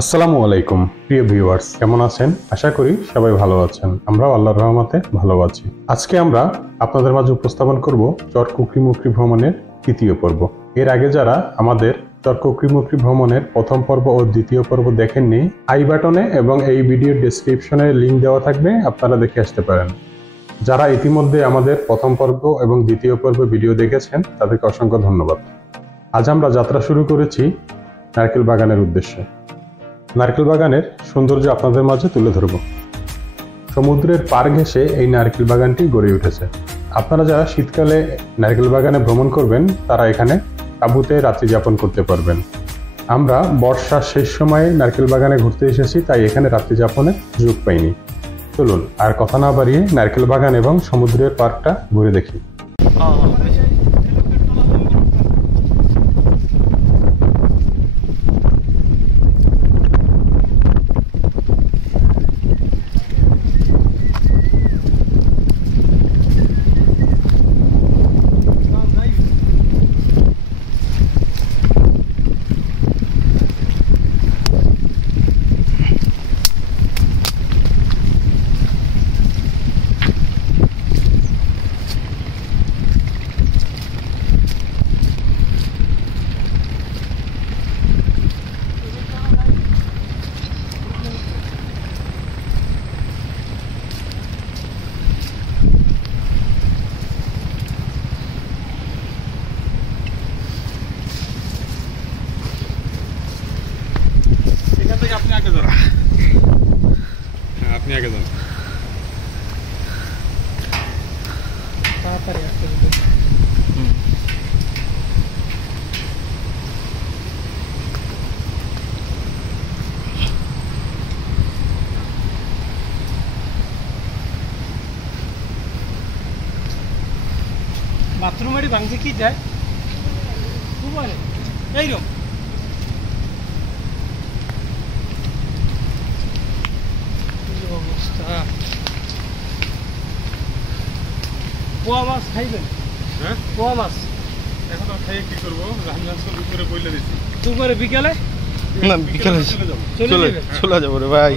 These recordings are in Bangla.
আসসালামু আলাইকুম প্রিয় ভিউয়ার্স, কেমন আছেন? আশা করি সবাই ভালো আছেন। আমরাও আল্লাহর রহমতে ভালো আছি। আজকে আমরা আপনাদের মাঝে উপস্থাপন করব চরকুকরিমুকরি ভ্রমণের তৃতীয় পর্ব। এর আগে যারা আমাদের চরকুকরিমুকরি ভ্রমণের প্রথম পর্ব ও দ্বিতীয় পর্ব দেখেননি, আই বাটনে এবং এই ভিডিওর ডেসক্রিপশনে লিংক দেওয়া থাকবে, আপনারা দেখে আসতে পারেন। যারা ইতিমধ্যে আমাদের প্রথম পর্ব এবং দ্বিতীয় পর্ব ভিডিও দেখেছেন তাদেরকে অসংখ্য ধন্যবাদ। আজ আমরা যাত্রা শুরু করেছি নারকেল বাগানের উদ্দেশ্যে। নারকেল বাগানের সৌন্দর্য আপনাদের মাঝে তুলে ধরব। সমুদ্রের পার ঘেঁষে এই নারকেল বাগানটি গড়ে উঠেছে। আপনারা যারা শীতকালে নারকেল বাগানে ভ্রমণ করবেন তারা এখানে তাঁবুতে রাত্রি যাপন করতে পারবেন। আমরা বর্ষার শেষ সময়ে নারকেল বাগানে ঘুরতে এসেছি, তাই এখানে রাত্রি যাপনের সুযোগ পাইনি। চলুন আর কথা না বাড়িয়ে নারকেল বাগান এবং সমুদ্রের পার্কটা ঘুরে দেখি। আপনি আগে যান। তাড়াতাড়ি আসতে হবে। বাথরুমেরই ভাঙছে কি যায় এইরকম অবস্থা। পোয়া মাছ খাইবেন? হ্যাঁ, পোয়া মাছ এখন খাইয়ে কি করবো? রান্না তো দুপুরে বইলে দিচ্ছি। দুপুরে বিকেলে না, বিকেলে চলে যাবো রে ভাই।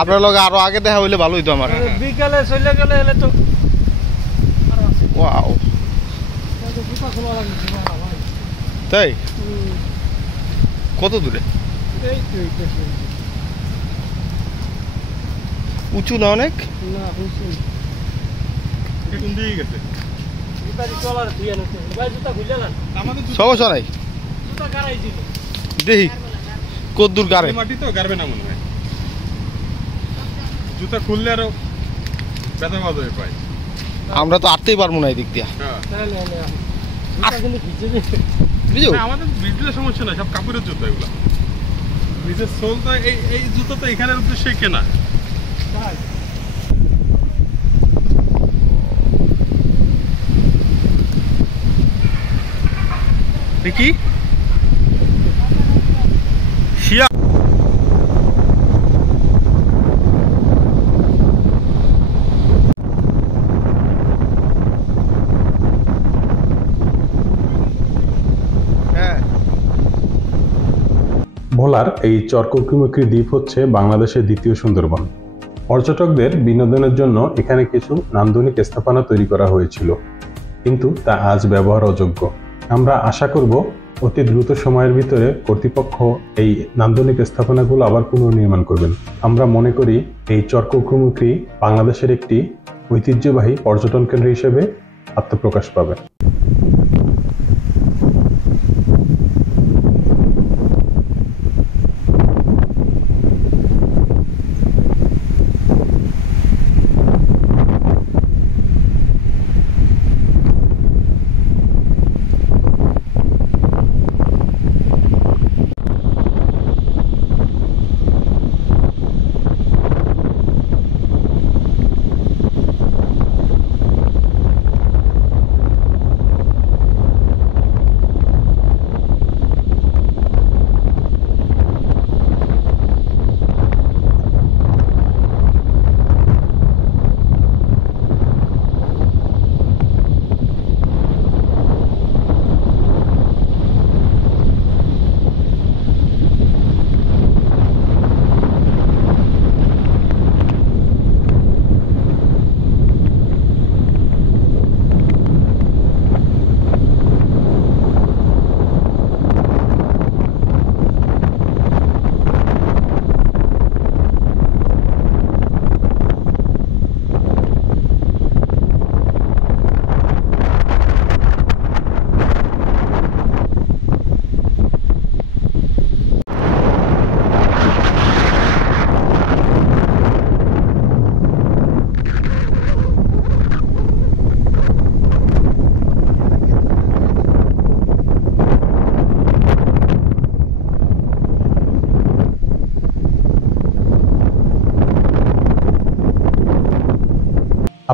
আপনার লগে আরো আগে দেখা হইলে ভালো হইতো আমার। বিকেলে চলে গেলে হলে তো ওয়াও, তাই কত দূরে? উঁচু না অনেক? সমস্যা নাই, দেখি কত দূর গাড়ে। মাটি তো গাড়বে না মনে হয়, জুতা খুললে আরো ব্যথা বাজবে পায়। আমরা তো আটতেই পারবো না এই দিক দিয়ে। আমাদের ভিজলে সমস্যা নাই, সব কাপড়ের জুতো এগুলো। নিজের সোল তো এই জুতো তো এখানের উদ্দেশ্যে কেনা। দেখি শিয়া ভোলার এই চরকুকরিমুকরি দ্বীপ হচ্ছে বাংলাদেশের দ্বিতীয় সুন্দরবন। পর্যটকদের বিনোদনের জন্য এখানে কিছু নান্দনিক স্থাপনা তৈরি করা হয়েছিল, কিন্তু তা আজ ব্যবহার অযোগ্য। আমরা আশা করব অতি দ্রুত সময়ের ভিতরে কর্তৃপক্ষ এই নান্দনিক স্থাপনাগুলো আবার পুনর্নির্মাণ করবেন। আমরা মনে করি এই চরকুকরিমুকরি বাংলাদেশের একটি ঐতিহ্যবাহী পর্যটন কেন্দ্র হিসেবে আত্মপ্রকাশ পাবে।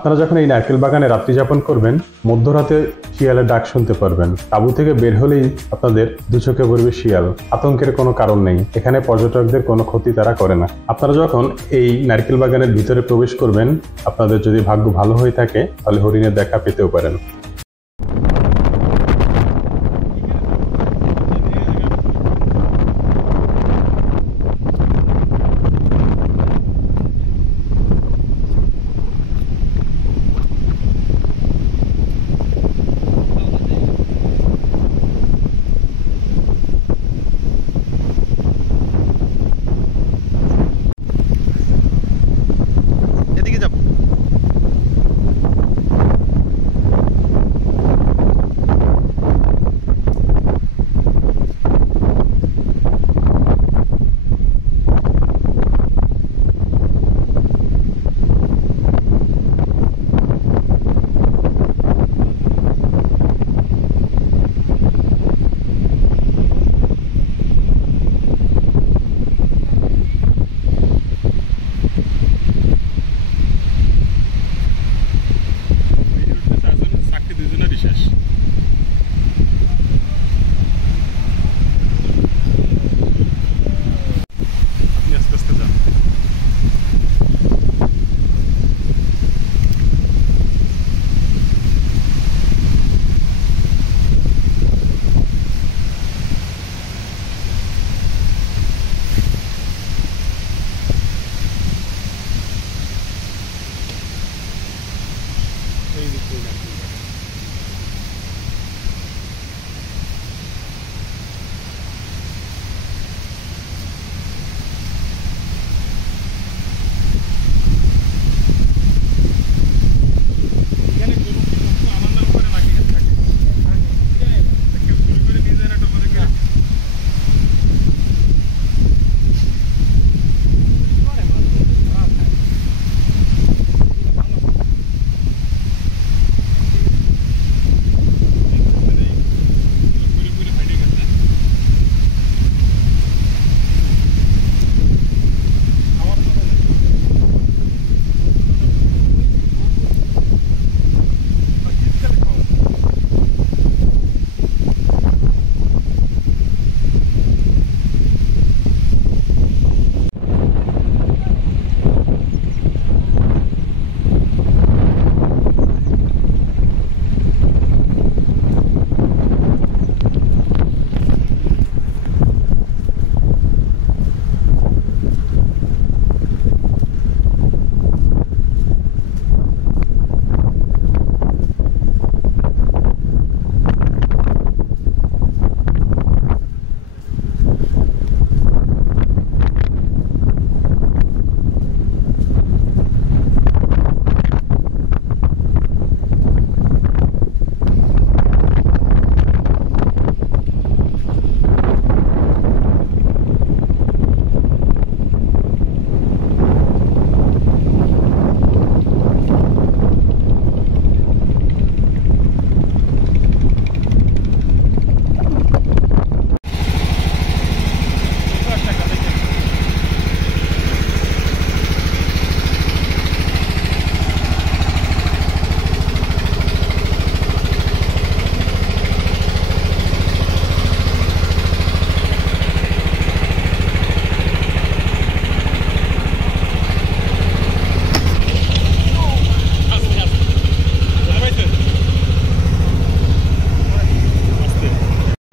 আপনারা যখন এই নারকেল বাগানে রাত্রি যাপন করবেন, মধ্যরাতে শিয়ালের ডাক শুনতে পারবেন। তাঁবু থেকে বের হলেই আপনাদের দু চোখে পড়বে শিয়াল। আতঙ্কের কোনো কারণ নেই, এখানে পর্যটকদের কোনো ক্ষতি তারা করে না। আপনারা যখন এই নারকেল বাগানের ভিতরে প্রবেশ করবেন, আপনাদের যদি ভাগ্য ভালো হয়ে থাকে তাহলে হরিণের দেখা পেতেও পারেন।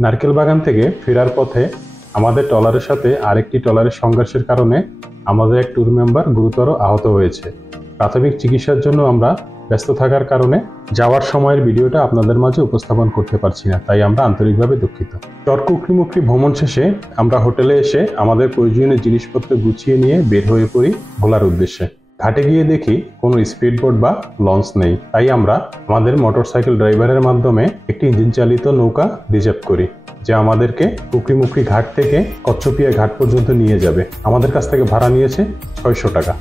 নারকেল বাগান থেকে ফেরার পথে আমাদের ট্রলারের সাথে আরেকটি ট্রলারের সংঘর্ষের কারণে আমাদের এক ট্যুর মেম্বার গুরুতর আহত হয়েছে। প্রাথমিক চিকিৎসার জন্য আমরা ব্যস্ত থাকার কারণে যাওয়ার সময়ের ভিডিওটা আপনাদের মাঝে উপস্থাপন করতে পারছি না, তাই আমরা আন্তরিকভাবে দুঃখিত। চরকুকরিমুকরি ভ্রমণ শেষে আমরা হোটেলে এসে আমাদের প্রয়োজনীয় জিনিসপত্র গুছিয়ে নিয়ে বের হয়ে পড়ি ভোলার উদ্দেশ্যে। ঘাটে গিয়ে দেখি কোনো স্পিড বোট বা লঞ্চ নেই, তাই আমরা আমাদের মোটরসাইকেল ড্রাইভারের মাধ্যমে একটি ইঞ্জিন চালিত নৌকা রিজার্ভ করি, যা আমাদেরকে কুকরিমুকরি ঘাট থেকে কচ্ছপিয়া ঘাট পর্যন্ত নিয়ে যাবে। আমাদের কাছ থেকে ভাড়া নিয়েছে 600 টাকা।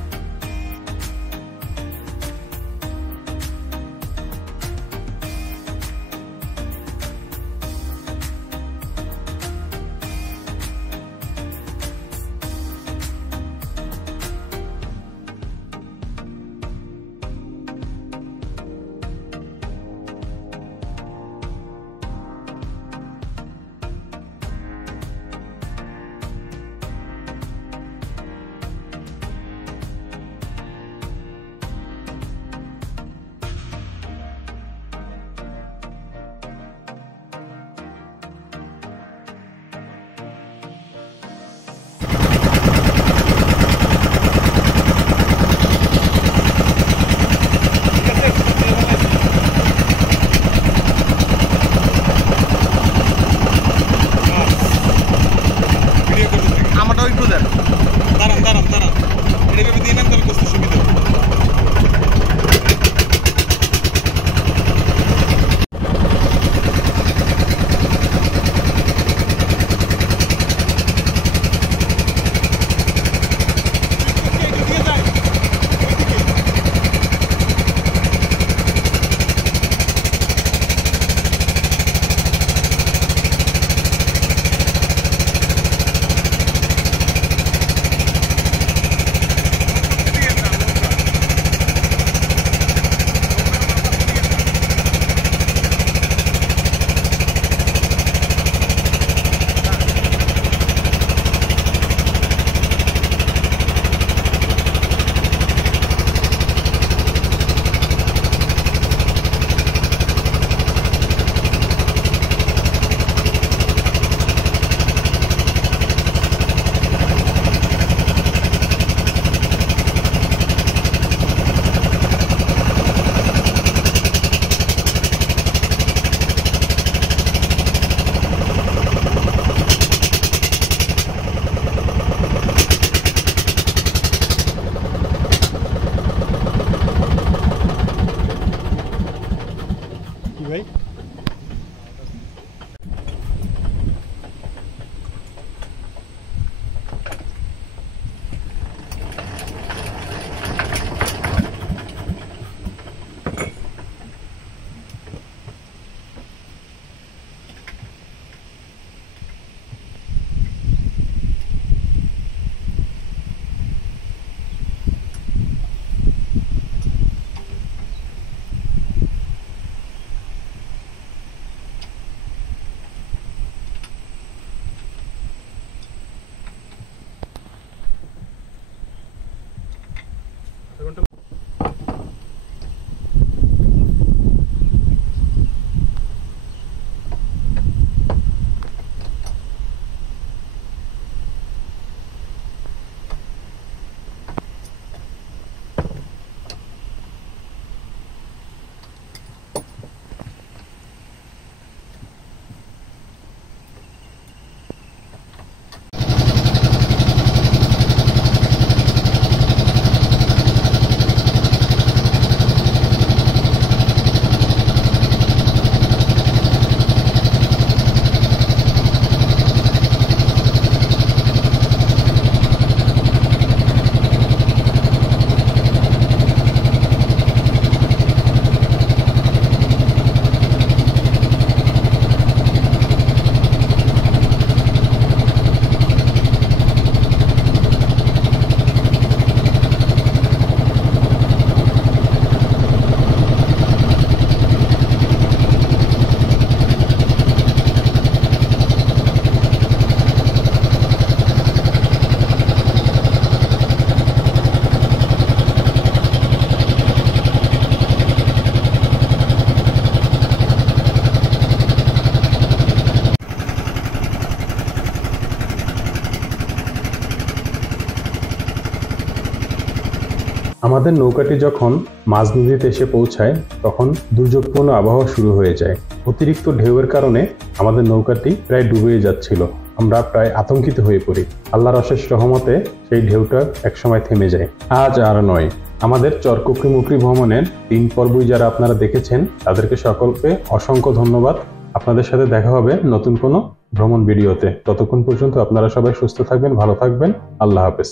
আমাদের নৌকাটি যখন মাঝ নদীতে এসে পৌঁছায় তখন দুর্যোগপূর্ণ আবহাওয়া শুরু হয়ে যায়। অতিরিক্ত ঢেউয়ের কারণে আমাদের নৌকাটি প্রায় ডুবে যাচ্ছিল। আমরা প্রায় আতঙ্কিত হয়ে পড়ি। আল্লাহর অশেষ রহমতে সেই ঢেউটা একসময় থেমে যায়। আজ আর নয়, আমাদের চরকুকরি ভ্রমণের 3 পর্বই যারা আপনারা দেখেছেন তাদেরকে সকলকে অসংখ্য ধন্যবাদ। আপনাদের সাথে দেখা হবে নতুন কোনো ভ্রমণ ভিডিওতে। ততক্ষণ পর্যন্ত আপনারা সবাই সুস্থ থাকবেন, ভালো থাকবেন। আল্লাহ হাফেজ।